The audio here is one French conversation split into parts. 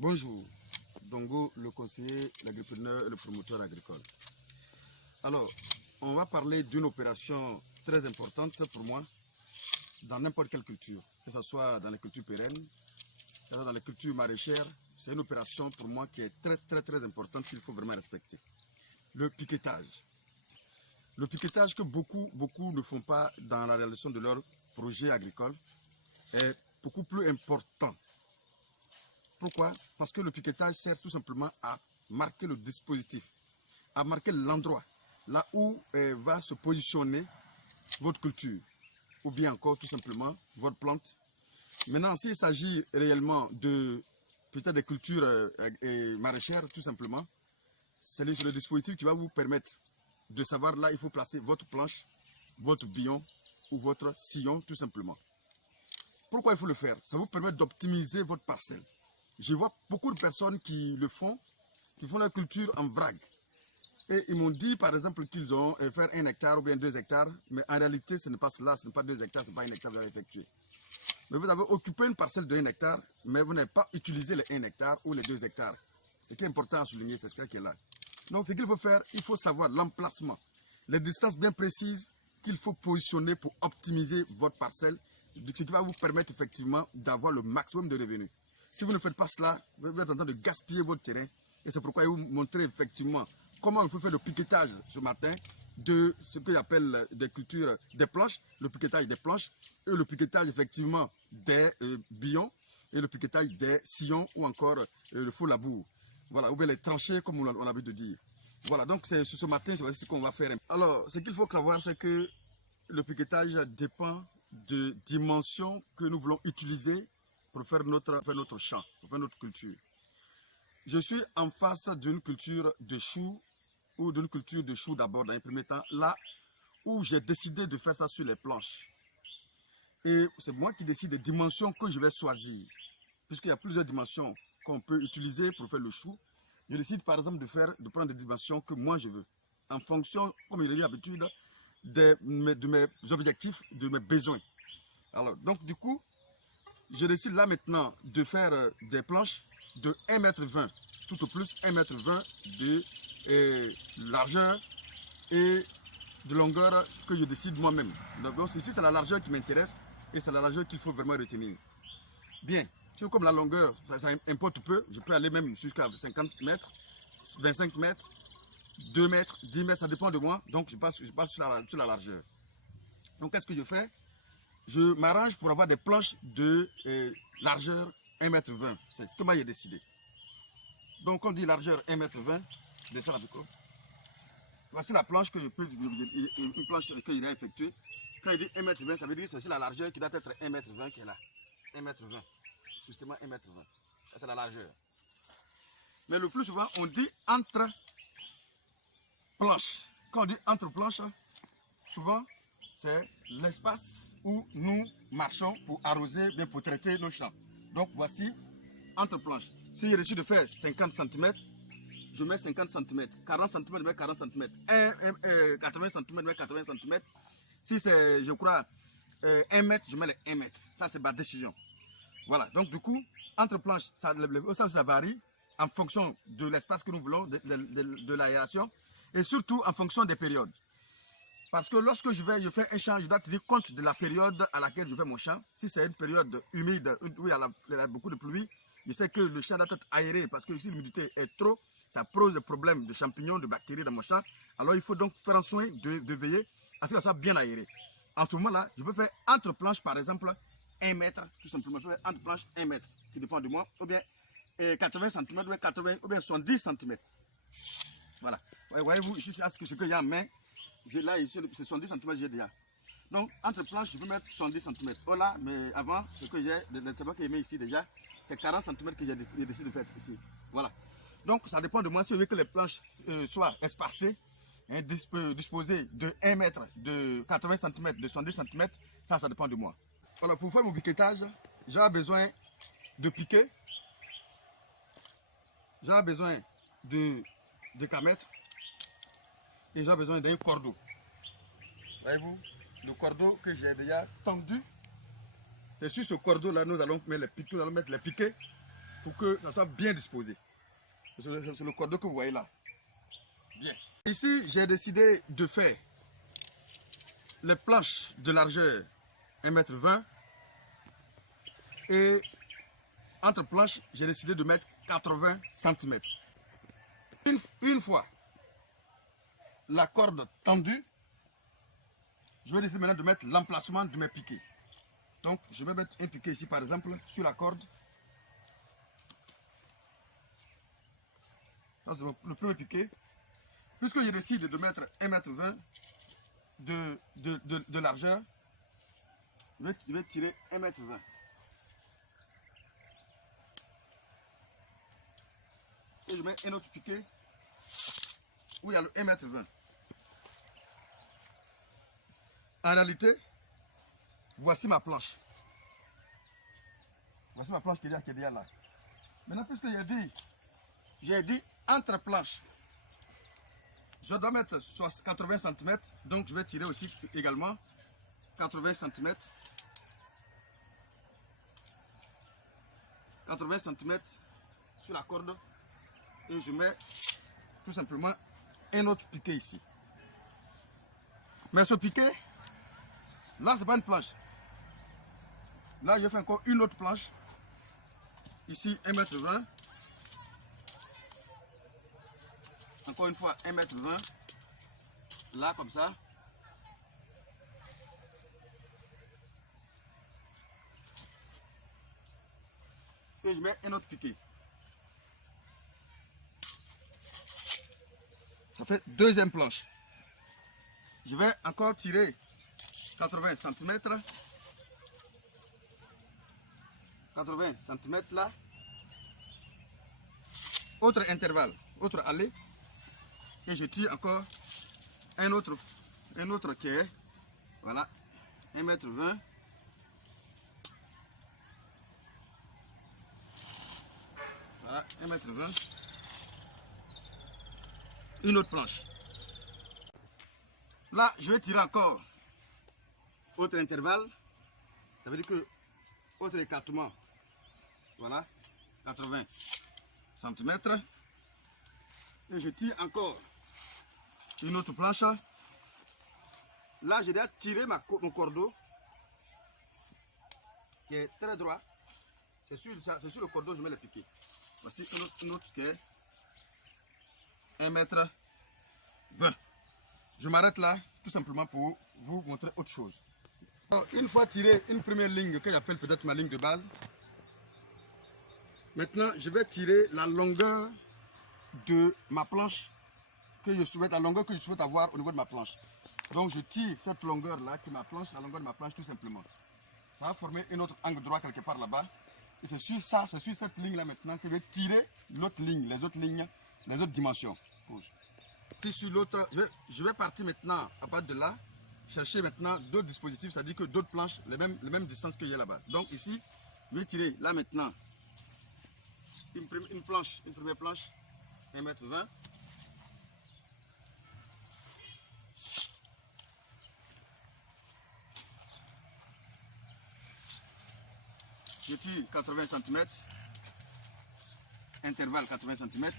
Bonjour, Dongo, le conseiller, l'agripreneur et le promoteur agricole. Alors, on va parler d'une opération très importante pour moi dans n'importe quelle culture, que ce soit dans les cultures pérennes, que ce soit dans les cultures maraîchères. C'est une opération pour moi qui est très importante qu'il faut vraiment respecter. Le piquetage. Le piquetage que beaucoup ne font pas dans la réalisation de leur projet agricole est beaucoup plus important. Pourquoi? Parce que le piquetage sert tout simplement à marquer le dispositif, à marquer l'endroit, là où va se positionner votre culture, ou bien encore tout simplement votre plante. Maintenant, s'il s'agit réellement de peut-être des cultures maraîchères, tout simplement, c'est le dispositif qui va vous permettre de savoir là il faut placer votre planche, votre billon ou votre sillon, tout simplement. Pourquoi il faut le faire? Ça vous permet d'optimiser votre parcelle. Je vois beaucoup de personnes qui le font, qui font la culture en vrac. Et ils m'ont dit par exemple qu'ils ont fait 1 hectare ou bien 2 hectares, mais en réalité ce n'est pas cela, ce n'est pas 2 hectares, ce n'est pas 1 hectare que vous avez effectué. Mais vous avez occupé une parcelle de 1 hectare, mais vous n'avez pas utilisé les 1 hectare ou les 2 hectares. Ce qui est important à souligner, c'est ce qui est là. Donc ce qu'il faut faire, il faut savoir l'emplacement, les distances bien précises qu'il faut positionner pour optimiser votre parcelle, ce qui va vous permettre effectivement d'avoir le maximum de revenus. Si vous ne faites pas cela, vous êtes en train de gaspiller votre terrain. Et c'est pourquoi je vais vous montrer effectivement comment il faut faire le piquetage ce matin de ce que j'appelle des cultures des planches, le piquetage des planches et le piquetage effectivement des billons et le piquetage des sillons ou encore le faux labour. Voilà, ou bien les tranchées comme on a l'habitude de dire. Voilà, donc c'est ce matin, c'est ce qu'on va faire. Alors, ce qu'il faut savoir, c'est que le piquetage dépend de dimensions que nous voulons utiliser pour faire notre champ, pour faire notre culture. Je suis en face d'une culture de choux, ou d'une culture de choux d'abord dans les premiers temps, là où j'ai décidé de faire ça sur les planches. Et c'est moi qui décide des dimensions que je vais choisir, puisqu'il y a plusieurs dimensions qu'on peut utiliser pour faire le chou. Je décide par exemple de prendre des dimensions que moi je veux, en fonction, comme il est d'habitude, de mes objectifs, de mes besoins. Alors, donc du coup, je décide là maintenant de faire des planches de 1,20 m, tout au plus 1,20 m de largeur et de longueur que je décide moi-même. Donc ici c'est la largeur qui m'intéresse et c'est la largeur qu'il faut vraiment retenir. Bien, comme la longueur, ça importe peu, je peux aller même jusqu'à 50 mètres, 25 mètres, 2 mètres, 10 mètres, ça dépend de moi. Donc je passe sur la largeur. Donc qu'est-ce que je fais? Je m'arrange pour avoir des planches de largeur 1,20 m. C'est ce que moi j'ai décidé. Donc on dit largeur 1,20 m, descends la micro. Voici la planche que je peux, une planche que il a effectuée. Quand il dit 1,20 m, ça veut dire que c'est la largeur qui doit être 1,20 m qui est là. 1,20 m. Justement 1,20 m. Ça c'est la largeur. Mais le plus souvent, on dit entre planches. Quand on dit entre planches, souvent, c'est l'espace où nous marchons pour arroser, bien pour traiter nos champs. Donc voici, entre planches. Si j'ai décidé de faire 50 cm, je mets 50 cm. 40 cm, je mets 40 cm. 80 cm, je mets 80 cm. Si c'est, je crois, 1 mètre, je mets les 1 mètre. Ça, c'est ma décision. Voilà, donc du coup, entre planches, ça varie en fonction de l'espace que nous voulons, de l'aération, et surtout en fonction des périodes. Parce que lorsque je fais un champ, je dois tenir compte de la période à laquelle je fais mon champ. Si c'est une période humide, où il y a beaucoup de pluie, je sais que le champ doit être aéré, parce que si l'humidité est trop, ça pose des problèmes de champignons, de bactéries dans mon champ. Alors il faut donc faire en soin de veiller à ce que ça soit bien aéré. En ce moment-là, je peux faire entre planches, par exemple, 1 mètre, tout simplement. Je peux faire entre planches 1 mètre, qui dépend de moi, ou bien 80 cm, ou bien 70 cm. Voilà. Voyez-vous, ici, c'est ce que j'ai en main. Là, c'est 70 cm, j'ai déjà. Donc, entre planches, je peux mettre 70 cm. Oh là, mais avant, ce que j'ai, le tabac que j'ai mis ici déjà, c'est 40 cm que j'ai décidé de faire ici. Voilà. Donc, ça dépend de moi. Si je veux que les planches soient espacées, hein, disposées de 1 mètre, de 80 cm, de 70 cm, ça dépend de moi. Alors, pour faire mon piquetage, j'ai besoin de piquer. J'ai besoin de camètre. Et j'ai besoin d'un cordeau. Voyez-vous, le cordeau que j'ai déjà tendu, c'est sur ce cordeau-là nous allons mettre les piquets pour que ça soit bien disposé. C'est le cordeau que vous voyez là. Bien. Ici, j'ai décidé de faire les planches de largeur 1,20 m et entre planches, j'ai décidé de mettre 80 cm. Une fois la corde tendue, je vais décider maintenant de mettre l'emplacement de mes piquets. Donc, je vais mettre un piquet ici, par exemple, sur la corde. Ça, c'est le premier piquet. Puisque je décide de mettre 1,20 m de largeur, je vais tirer 1,20 m. Et je mets un autre piquet où il y a le 1,20 m. En réalité, voici ma planche. Voici ma planche qui est derrière là. Maintenant, puisque j'ai dit entre planches, je dois mettre 80 cm. Donc, je vais tirer aussi également 80 cm. 80 cm sur la corde. Et je mets tout simplement un autre piquet ici. Mais ce piquet, là, ce n'est pas une planche. Là, je fais encore une autre planche. Ici, 1,20 m. Encore une fois, 1,20 m. Là, comme ça. Et je mets un autre piquet. Ça fait deuxième planche. Je vais encore tirer 80 cm. 80 cm là. Autre intervalle, autre allée. Et je tire encore un autre qui est, voilà, 1,20 m. Voilà, 1,20 m. Une autre planche. Là, je vais tirer encore autre intervalle. Ça veut dire que autre écartement. Voilà, 80 cm. Et je tire encore une autre planche. Là, j'ai déjà tiré mon cordeau qui est très droit. C'est sur le cordeau que je mets le piquet. Voici une autre qui est 1,20 m. Je m'arrête là tout simplement pour vous montrer autre chose. Alors, une fois tiré une première ligne que j'appelle peut-être ma ligne de base, maintenant je vais tirer la longueur de ma planche que je souhaite, la longueur que je souhaite avoir au niveau de ma planche. Donc je tire cette longueur là qui est ma planche, la longueur de ma planche tout simplement. Ça va former un autre angle droit quelque part là-bas. Et c'est sur ça, c'est sur cette ligne là maintenant que je vais tirer l'autre ligne, les autres lignes, les autres dimensions. Sur l'autre, je vais partir maintenant à partir de là, chercher maintenant d'autres dispositifs, c'est-à-dire que d'autres planches, les mêmes distances qu'il y a là-bas. Donc ici, je vais tirer là maintenant une première planche, 1,20 m. Je tire 80 cm, intervalle 80 cm.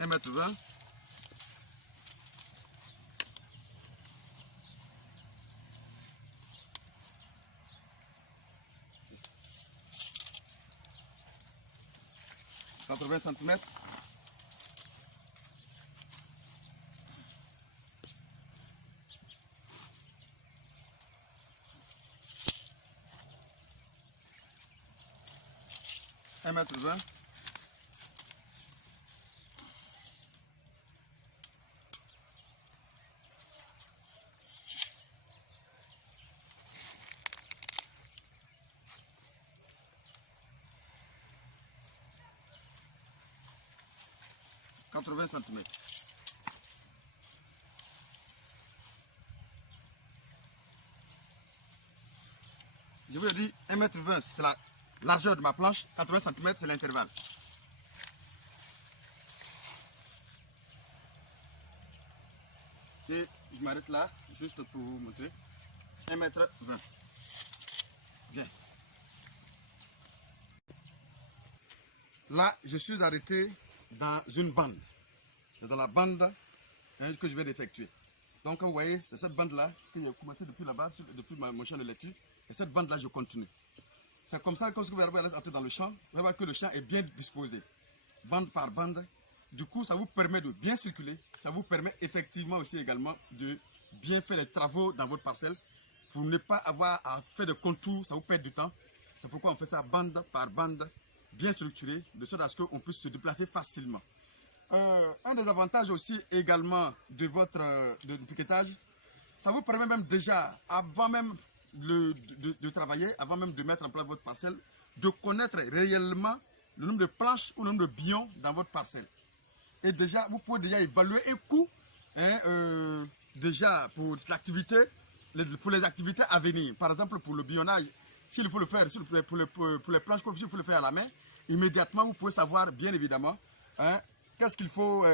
1,20 m. cm. 1,20 m. cm. Je vous ai dit 1,20 m, c'est la largeur de ma planche, 80 cm, c'est l'intervalle. Et je m'arrête là, juste pour vous montrer. 1,20 m. Bien. Là, je suis arrêté dans une bande. C'est dans la bande que je viens d'effectuer. Donc, vous voyez, c'est cette bande-là que j'ai commencé depuis là-bas, depuis mon champ de lecture. Et cette bande-là, je continue. C'est comme ça que vous allez entrer dans le champ. Vous allez voir que le champ est bien disposé, bande par bande. Du coup, ça vous permet de bien circuler. Ça vous permet effectivement aussi également de bien faire les travaux dans votre parcelle. Pour ne pas avoir à faire de contours, ça vous perd du temps. C'est pourquoi on fait ça bande par bande, bien structuré, de sorte à ce qu'on puisse se déplacer facilement. Un des avantages aussi également de votre piquetage, ça vous permet même déjà, avant même de travailler, avant même de mettre en place votre parcelle, de connaître réellement le nombre de planches ou le nombre de billons dans votre parcelle. Et déjà, vous pouvez déjà évaluer un coût déjà pour l'activité, pour les activités à venir. Par exemple, pour le billonnage, s'il faut le faire, pour les planches, il faut le faire à la main, immédiatement, vous pouvez savoir, bien évidemment, qu'est-ce qu'il faut,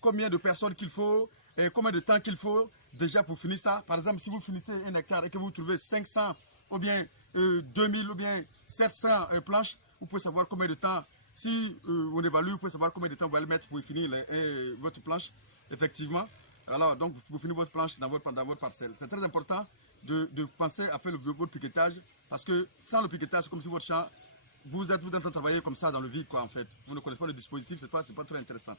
combien de personnes qu'il faut, combien de temps qu'il faut déjà pour finir ça. Par exemple, si vous finissez 1 hectare et que vous trouvez 500 ou bien 2000 ou bien 700 planches, vous pouvez savoir combien de temps. Si on évalue, vous pouvez savoir combien de temps vous allez mettre pour finir votre planche, effectivement. Alors, donc, vous finissez votre planche dans votre parcelle. C'est très important de penser à faire votre piquetage, parce que sans le piquetage, c'est comme si votre champ, vous êtes en train de travailler comme ça dans le vide, quoi, en fait. Vous ne connaissez pas le dispositif, c'est pas très intéressant.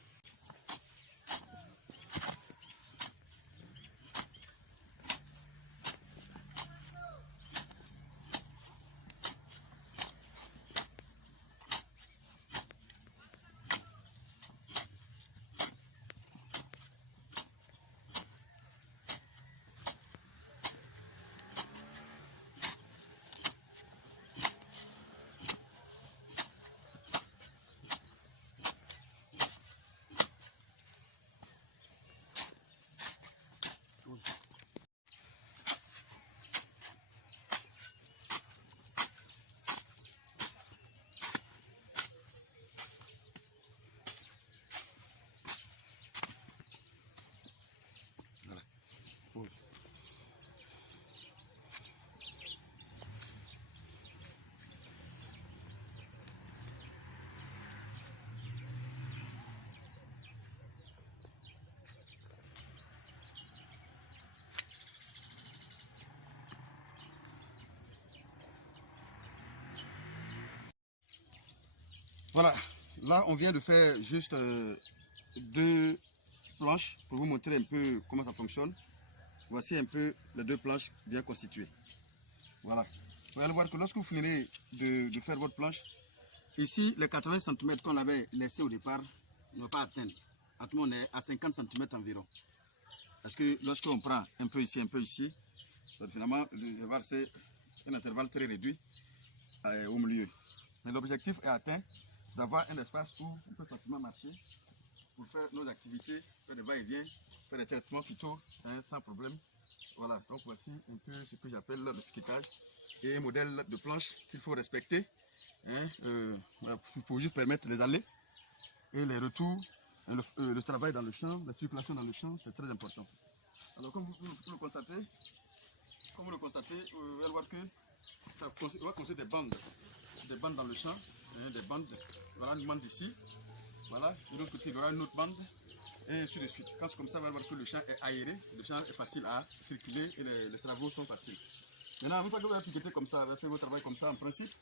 Voilà, là on vient de faire juste 2 planches pour vous montrer un peu comment ça fonctionne. Voici un peu les 2 planches bien constituées. Voilà, vous allez voir que lorsque vous finirez de faire votre planche, ici les 80 cm qu'on avait laissé au départ ne vont pas atteindre. Actuellement on est à 50 cm environ. Parce que lorsqu'on prend un peu ici, finalement c'est un intervalle très réduit au milieu. Mais l'objectif est atteint, d'avoir un espace où on peut facilement marcher pour faire nos activités, faire des va-et-vient, faire des traitements phyto sans problème. Voilà, donc voici un peu ce que j'appelle le piquetage et un modèle de planche qu'il faut respecter pour juste permettre les allées et les retours, le travail dans le champ, la circulation dans le champ, c'est très important. Alors comme vous le constatez, vous allez voir que ça va construire des bandes dans le champ, des bandes. Voilà une bande ici, voilà, de l'autre côté il y aura une autre bande, et ainsi de suite. Quand c'est comme ça, on va voir que le champ est aéré, le champ est facile à circuler et les travaux sont faciles. Maintenant, une fois que vous avez piqueté comme ça, vous avez fait votre travail comme ça, en principe,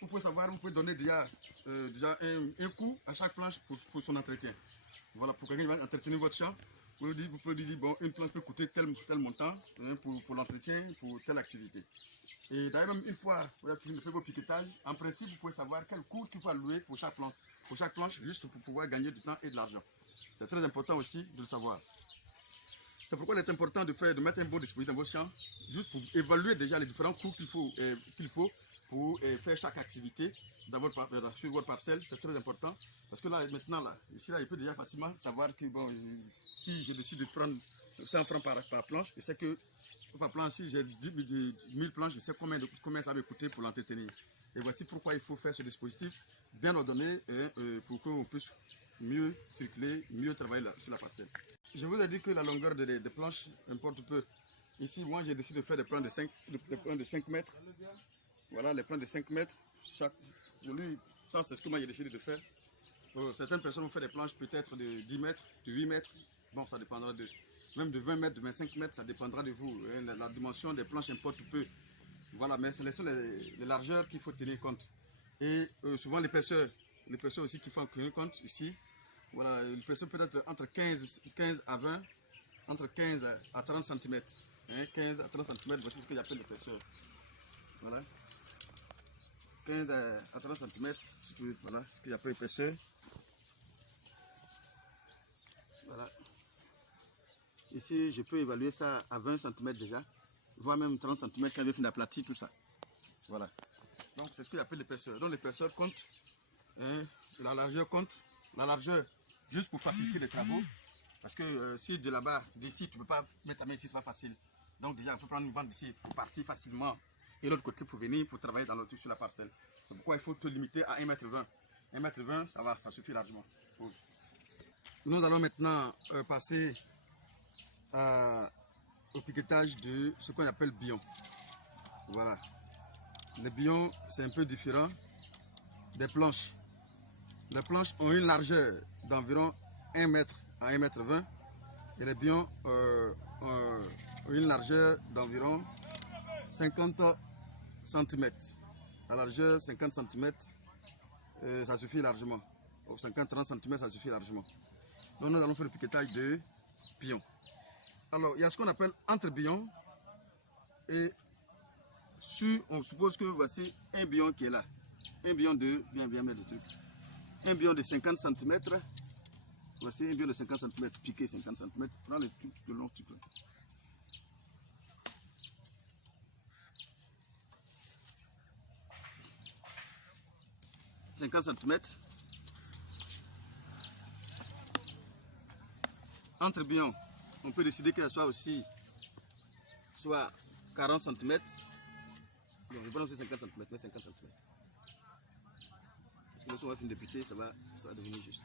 vous pouvez savoir, vous pouvez donner déjà un coût à chaque planche pour son entretien. Voilà, pour quelqu'un qui va entretenir votre champ, vous pouvez lui dire, bon, une planche peut coûter tel montant pour l'entretien, pour telle activité. Et d'ailleurs, même une fois vous avez fini de faire vos piquetages, en principe, vous pouvez savoir quel coût qu'il faut allouer pour chaque planche, juste pour pouvoir gagner du temps et de l'argent. C'est très important aussi de le savoir. C'est pourquoi il est important de mettre un bon dispositif dans vos champs, juste pour évaluer déjà les différents coûts qu'il faut pour faire chaque activité sur votre parcelle. C'est très important. Parce que là, maintenant, ici, il peut déjà facilement savoir que bon, si je décide de prendre 100 francs par planche, je sais que par planche, si j'ai 1000 planches, je sais combien ça va coûter pour l'entretenir. Et voici pourquoi il faut faire ce dispositif bien ordonné pour qu'on puisse mieux circuler, mieux travailler sur la parcelle. je vous ai dit que la longueur des planches importe peu. Ici, moi, j'ai décidé de faire des plans de 5 mètres. Voilà, les plans de 5 mètres. Ça, c'est ce que moi, j'ai décidé de faire. Certaines personnes ont fait des planches peut-être de 10 mètres, de 8 mètres. Bon, ça dépendra même de 20 mètres, de 25 mètres, ça dépendra de vous. La dimension des planches importe peu. Voilà, mais ce sont les largeurs qu'il faut tenir compte. Et souvent l'épaisseur aussi qu'il faut tenir compte ici. Voilà, l'épaisseur peut être entre 15 à 20, entre 15 à 30 cm. 15 à 30 cm, voici ce que j'appelle l'épaisseur. Voilà. 15 à 30 cm, voilà ce que j'appelle l'épaisseur. Voilà. Ici, je peux évaluer ça à 20 cm déjà, voire même 30 cm quand je finis d'aplatir tout ça. Voilà. Donc, c'est ce que j'appelle l'épaisseur. Donc, l'épaisseur compte, la largeur compte. La largeur, juste pour faciliter les travaux. Parce que si de là-bas, d'ici, tu ne peux pas mettre ta main ici, ce n'est pas facile. Donc, déjà, on peut prendre une bande d'ici pour partir facilement. Et l'autre côté pour venir, pour travailler dans le truc sur la parcelle. C'est pourquoi il faut te limiter à 1,20 m. 1,20 m, ça va, ça suffit largement. Nous allons maintenant passer au piquetage de ce qu'on appelle billon. Voilà. Les billons, c'est un peu différent des planches. Les planches ont une largeur d'environ 1 m à 1,20 m. Et les billons ont une largeur d'environ 50 cm. La largeur 50 cm, ça suffit largement. 50-30 cm, ça suffit largement. Donc nous allons faire le piquetage de billons. Alors, il y a ce qu'on appelle entre billons. Et on suppose que voici un billon qui est là. Un billon de, viens mettre le truc. Un billon de 50 cm. Voici un billon de 50 cm, piqué 50 cm. Prends le truc de long, tu peux. 50 cm. Entre billons, on peut décider qu'elle soit aussi soit 40 cm. Non, je pense que c'est 50 cm, mais 50 cm. Parce que lorsqu'on va finir de piquer, ça va devenir juste.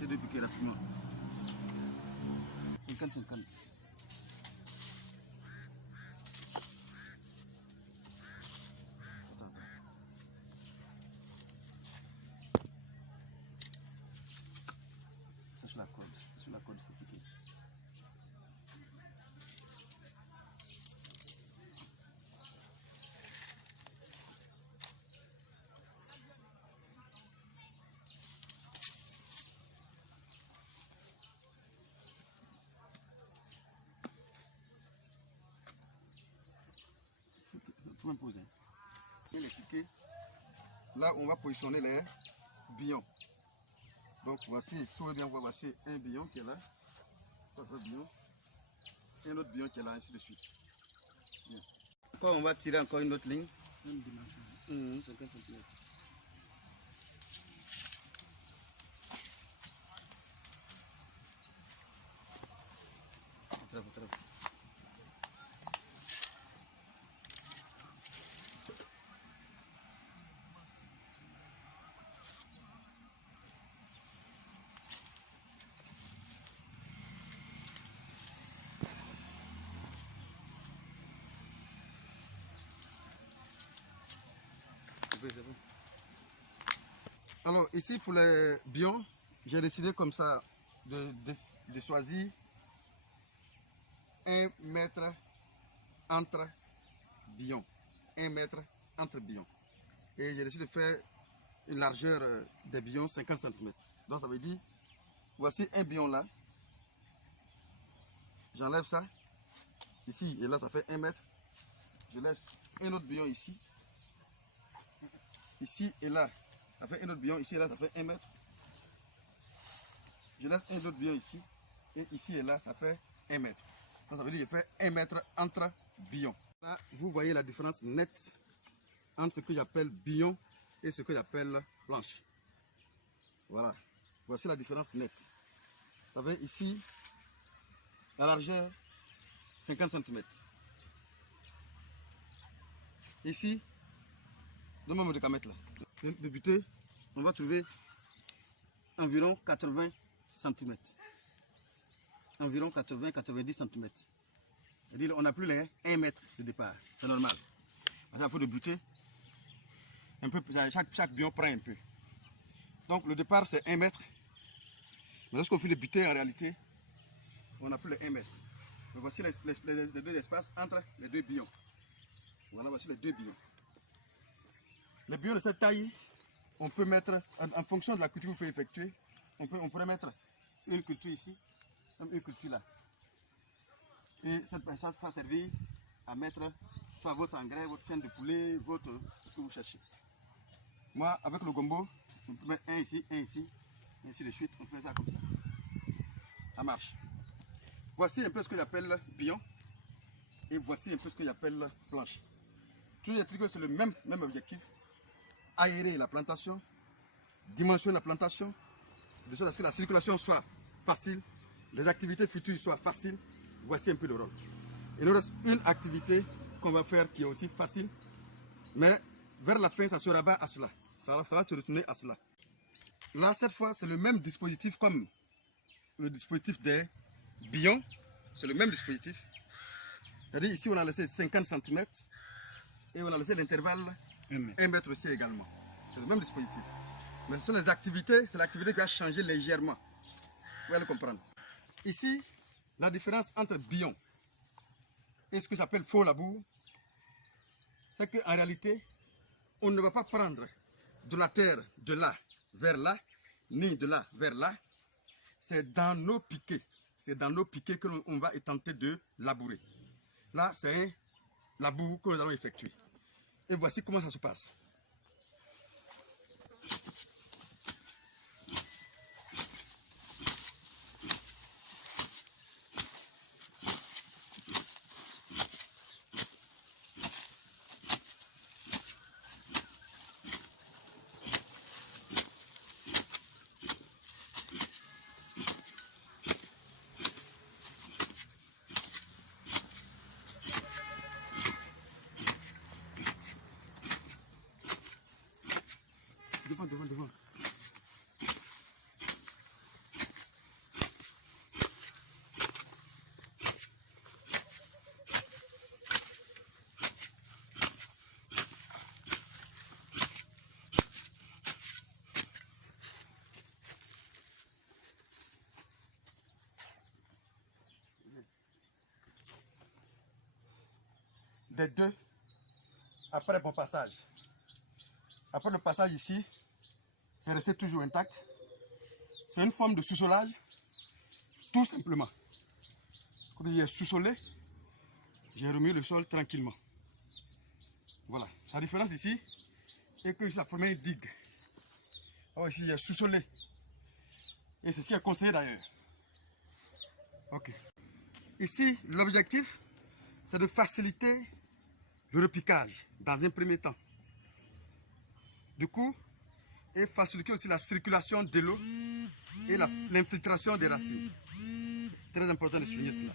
J'ai de piquer rapidement. 50-50. Sur la corde, il faut piquer. Faut imposer. Et les piquer. Là, on va positionner les billons. Donc voici, si vous voulez bien voir, voici un billon qui est là, ça fait un billon, et un autre billon qui est là, ainsi de suite. Bien. Encore, on va tirer encore une autre ligne. 50 cm. Alors ici pour les billons, j'ai décidé comme ça de choisir 1 mètre entre billons. 1 mètre entre billons. Et j'ai décidé de faire une largeur des billons 50 cm. Donc ça veut dire, voici un billon là. J'enlève ça. Ici et là ça fait 1 mètre. Je laisse un autre billon ici. Ici et là, ça fait un autre billon. Ici et là, ça fait 1 mètre. Je laisse un autre billon ici. Et ici et là, ça fait 1 mètre. Donc, ça veut dire que je fais 1 mètre entre billons. Là, vous voyez la différence nette entre ce que j'appelle billon et ce que j'appelle planche. Voilà. Voici la différence nette. Vous avez ici la largeur 50 cm. Ici, Donne-moi mon décamètre là. De buter, on va trouver environ 80 cm. Environ 80-90 cm. C'est-à-dire on n'a plus les 1 mètre de départ. C'est normal. Parce qu'il faut de buter. Un peu, chaque bion prend un peu. Donc le départ c'est 1 mètre. Mais lorsqu'on fait le buter en réalité, on n'a plus les 1 mètre. Donc voici les deux espaces entre les deux bions. Voilà, voici les deux bions. Les bions de cette taille, on peut mettre, en fonction de la culture que vous pouvez effectuer, on pourrait mettre une culture ici, comme une culture là. Et ça va servir à mettre soit votre engrais, votre chaîne de poulet, ce que vous cherchez. Moi, avec le gombo, on peut mettre un ici, et ainsi de suite, on fait ça comme ça. Ça marche. Voici un peu ce que j'appelle bion, et voici un peu ce que j'appelle planche. Tous les trucs, c'est le même objectif. Aérer la plantation, dimensionner la plantation, de sorte à ce que la circulation soit facile, les activités futures soient faciles. Voici un peu le rôle. Il nous reste une activité qu'on va faire qui est aussi facile, mais vers la fin, ça se rabat à cela. Ça va se retourner à cela. Là, cette fois, c'est le même dispositif comme le dispositif des bions. C'est le même dispositif. C'est-à-dire ici, on a laissé 50 cm et on a laissé l'intervalle 1 mètre aussi également. C'est le même dispositif. Mais ce sont les activités, c'est l'activité qui a changé légèrement. Vous pouvez le comprendre. Ici, la différence entre bion et ce que s'appelle faux labour, c'est qu'en réalité, on ne va pas prendre de la terre de là vers là, ni de là vers là. C'est dans nos piquets. C'est dans nos piquets qu'on va tenter de labourer. Là, c'est un labour que nous allons effectuer. Et voici comment ça se passe. Devant. Des deux, après mon passage. Après le passage ici, c'est resté toujours intact. C'est une forme de sous-solage, tout simplement. Quand j'ai sous-solé, j'ai remis le sol tranquillement. Voilà. La différence ici est que j'ai formé une digue. Alors ici, j'ai sous-solé. Et c'est ce qui est conseillé d'ailleurs. Ok. Ici, l'objectif, c'est de faciliter le repiquage dans un premier temps. Du coup, et faciliter aussi la circulation de l'eau et l'infiltration des racines. Très important de souligner cela.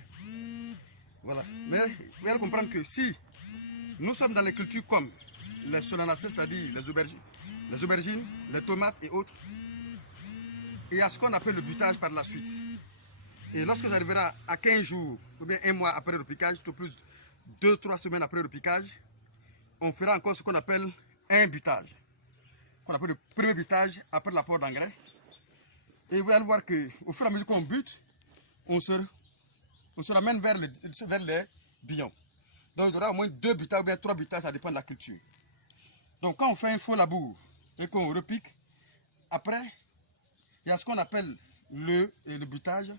Voilà. Mais vous allez comprendre que si nous sommes dans les cultures comme les solanacées, c'est-à-dire les aubergines, les tomates et autres, il y a ce qu'on appelle le butage par la suite. Et lorsque ça arrivera à 15 jours, ou bien 1 mois après le repiquage, tout plus 2-3 semaines après le repiquage, on fera encore ce qu'on appelle un butage. Qu'on appelle le premier butage après l'apport d'engrais. Et vous allez voir qu'au fur et à mesure qu'on bute, on se ramène vers les bions. Donc il y aura au moins 2 butages ou bien 3 butages, ça dépend de la culture. Donc quand on fait un faux labour et qu'on repique, après, il y a ce qu'on appelle le butage.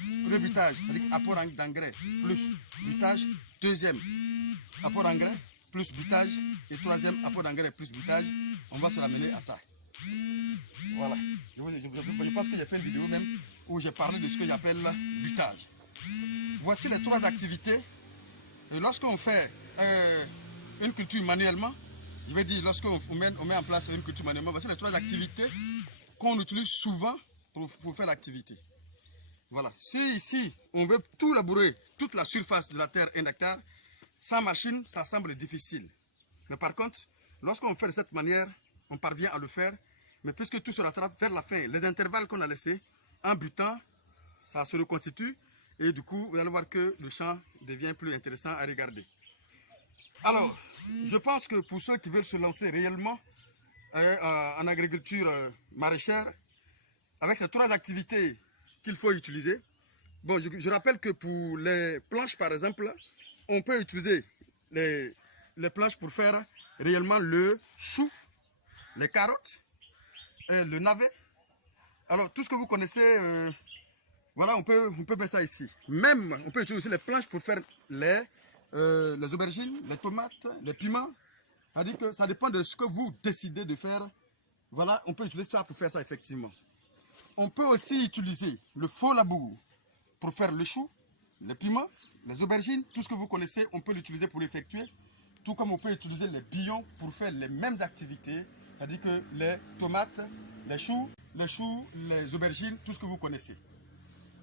Le butage, c'est-à-dire apport d'engrais plus butage. Deuxième, apport d'engrais plus butage. Et troisième, apport d'engrais plus butage. On va se ramener à ça. Voilà. Je pense que j'ai fait une vidéo même où j'ai parlé de ce que j'appelle butage. Voici les 3 activités. Et lorsqu'on fait une culture manuellement, je vais dire lorsqu'on met en place une culture manuellement, voici les 3 activités qu'on utilise souvent pour faire l'activité. Voilà. Si ici, on veut tout labourer, toute la surface de la terre 1 hectare, sans machine, ça semble difficile. Mais par contre, Lorsqu'on fait de cette manière, on parvient à le faire, mais puisque tout se rattrape vers la fin, les intervalles qu'on a laissés, en butant, ça se reconstitue, et du coup, vous allez voir que le champ devient plus intéressant à regarder. Alors, je pense que pour ceux qui veulent se lancer réellement en agriculture maraîchère, avec ces 3 activités qu'il faut utiliser, bon, je rappelle que pour les planches, par exemple, on peut utiliser les planches pour faire réellement le chou, les carottes, et le navet. Alors, tout ce que vous connaissez, voilà, on peut mettre ça ici. Même, on peut utiliser aussi les planches pour faire les aubergines, les tomates, les piments. C'est-à-dire que ça dépend de ce que vous décidez de faire. Voilà, on peut utiliser ça pour faire ça, effectivement. On peut aussi utiliser le faux labour pour faire le chou, les piments, les aubergines, tout ce que vous connaissez, on peut l'utiliser pour l'effectuer. Tout comme on peut utiliser les billons pour faire les mêmes activités. C'est-à-dire que les tomates, les choux, les aubergines, tout ce que vous connaissez.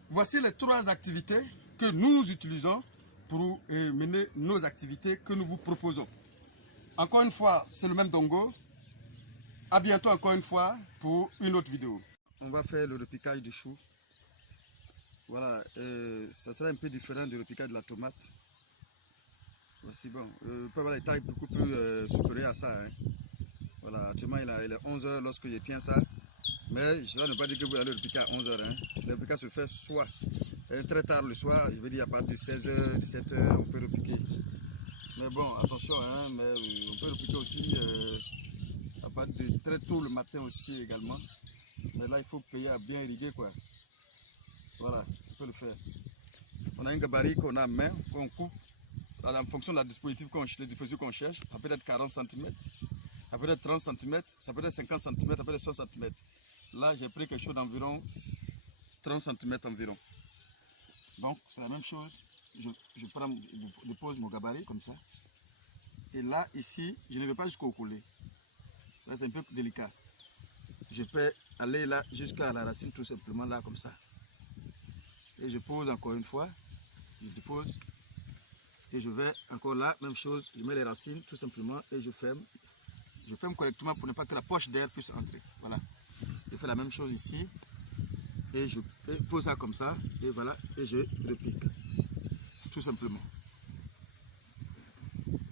Voici les 3 activités que nous utilisons pour mener nos activités que nous vous proposons. Encore une fois, c'est le même Dongo. À bientôt encore une fois pour une autre vidéo. On va faire le repiquage du chou. Voilà, ça sera un peu différent du repiquage de la tomate. Voici bon. Vous pouvez voir les tailles beaucoup plus supérieures à ça. Hein. Voilà, actuellement il est 11 h lorsque je tiens ça. Mais je ne vais pas dire que vous allez le repiquer à 11 h. Hein. Le repiquage se fait soit très tard le soir, je veux dire à partir de 16 h, 17 h, on peut repiquer. Mais bon, attention, hein, mais on peut repiquer aussi à partir de très tôt le matin aussi également. Mais là, il faut payer à bien irriguer, quoi. Voilà, on peut le faire. On a un gabarit qu'on a en main, qu'on coupe en fonction de la dispositif qu'on cherche. Ça peut être 40 cm, ça peut être 30 cm, ça peut être 50 cm, ça peut être 60 cm. Là, j'ai pris quelque chose d'environ 30 cm environ. Donc, c'est la même chose. Je pose mon gabarit comme ça. Et là, ici, je ne vais pas jusqu'au collet. Là, c'est un peu délicat. Je peux aller là jusqu'à la racine tout simplement là comme ça. Et je pose encore une fois. Je dépose. Et je vais encore là, même chose. Je mets les racines tout simplement et je ferme. Je ferme correctement pour ne pas que la poche d'air puisse entrer. Voilà. Je fais la même chose ici. Et je pose ça comme ça. Et voilà. Et je repique. Tout simplement.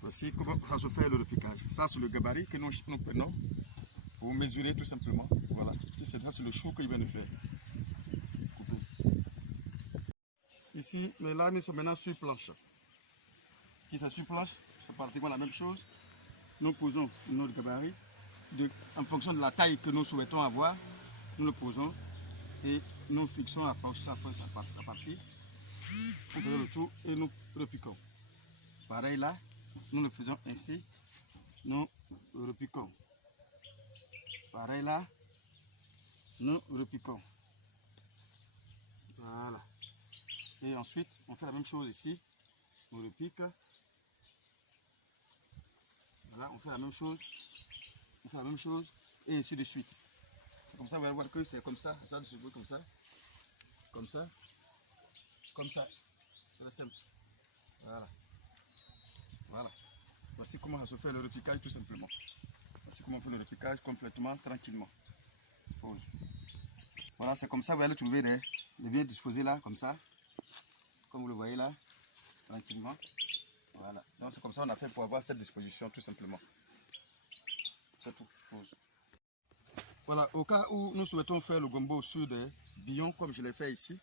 Voici comment ça se fait le repiquage. Ça, c'est le gabarit que nous prenons pour mesurer tout simplement. Voilà. Ça, c'est le chou qu'il vient de faire. Couper. Ici, mais là, nous sommes maintenant sur planche. Qui c'est sur planche, c'est pratiquement la même chose. Nous posons notre gabarit. En fonction de la taille que nous souhaitons avoir, nous le posons et nous fixons la planche à partir. On fait le tour et nous repiquons. Pareil là, nous le faisons ainsi, nous repiquons. Pareil là, nous repiquons. Voilà. Et ensuite, on fait la même chose ici. On repique. Voilà, on fait la même chose. On fait la même chose et ainsi de suite. C'est comme ça, vous allez voir que c'est comme ça. Ça se fait comme ça. Comme ça. Comme ça. C'est très simple. Voilà. Voilà. Voici comment ça se fait le repiquage tout simplement. Voici comment on fait le repiquage complètement, tranquillement. Pause. Voilà, c'est comme ça, vous allez trouver les bien disposés là, comme ça. Comme vous le voyez là, tranquillement. Voilà. Donc c'est comme ça qu'on a fait pour avoir cette disposition tout simplement. C'est tout. Pause. Voilà, au cas où nous souhaitons faire le gombo sur des billons comme je l'ai fait ici,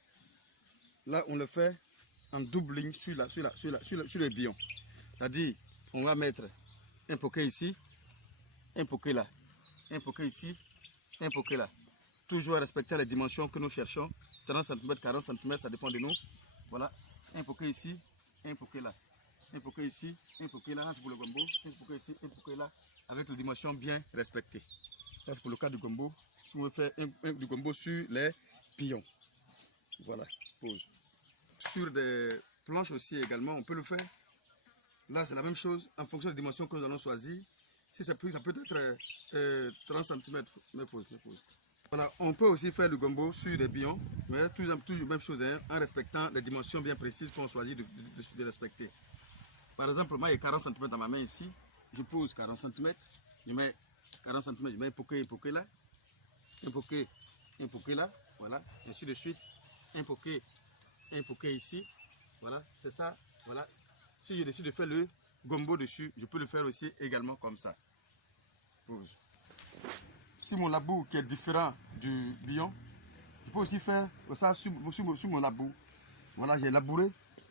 là on le fait en double ligne sur les billons. C'est-à-dire, on va mettre un poké ici, un poké là, un poké ici, un poké là. Toujours en respectant les dimensions que nous cherchons, 30 cm, 40 cm, ça dépend de nous. Voilà, un poké ici, un poké là. Un poké ici, un poké là, c'est pour le gombo, un poké ici, un poké là, avec les dimensions bien respectées. Ça c'est pour le cas du gombo, si on veut faire du gombo sur les pions. Voilà, pause. Sur des planches aussi également, on peut le faire. Là, c'est la même chose en fonction des dimensions que nous allons choisir. Si c'est plus, ça peut être 30 cm. Mais pause. Voilà, on peut aussi faire le gombo sur des billons, mais toujours la même chose, hein, en respectant les dimensions bien précises qu'on choisit de respecter. Par exemple, moi, il y a 40 cm dans ma main ici. Je pose 40 cm. je mets 40 cm, je mets un poké là, un poké là, voilà, ainsi de suite, un poké ici, voilà, c'est ça, voilà. Si je décide de faire le gombo dessus, je peux le faire aussi également comme ça. Pause. Si mon labour qui est différent du billon, je peux aussi faire ça sur mon labour. Voilà, j'ai labouré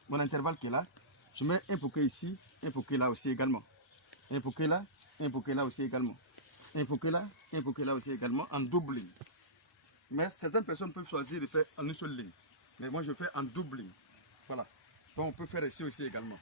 mon intervalle qui est là. Je mets un poké ici, un poké là aussi également. Un poké là aussi également. Un poké là aussi également en double ligne. Mais certaines personnes peuvent choisir de faire en une seule ligne. Mais moi je fais en double ligne. Voilà. Donc on peut faire ici aussi également.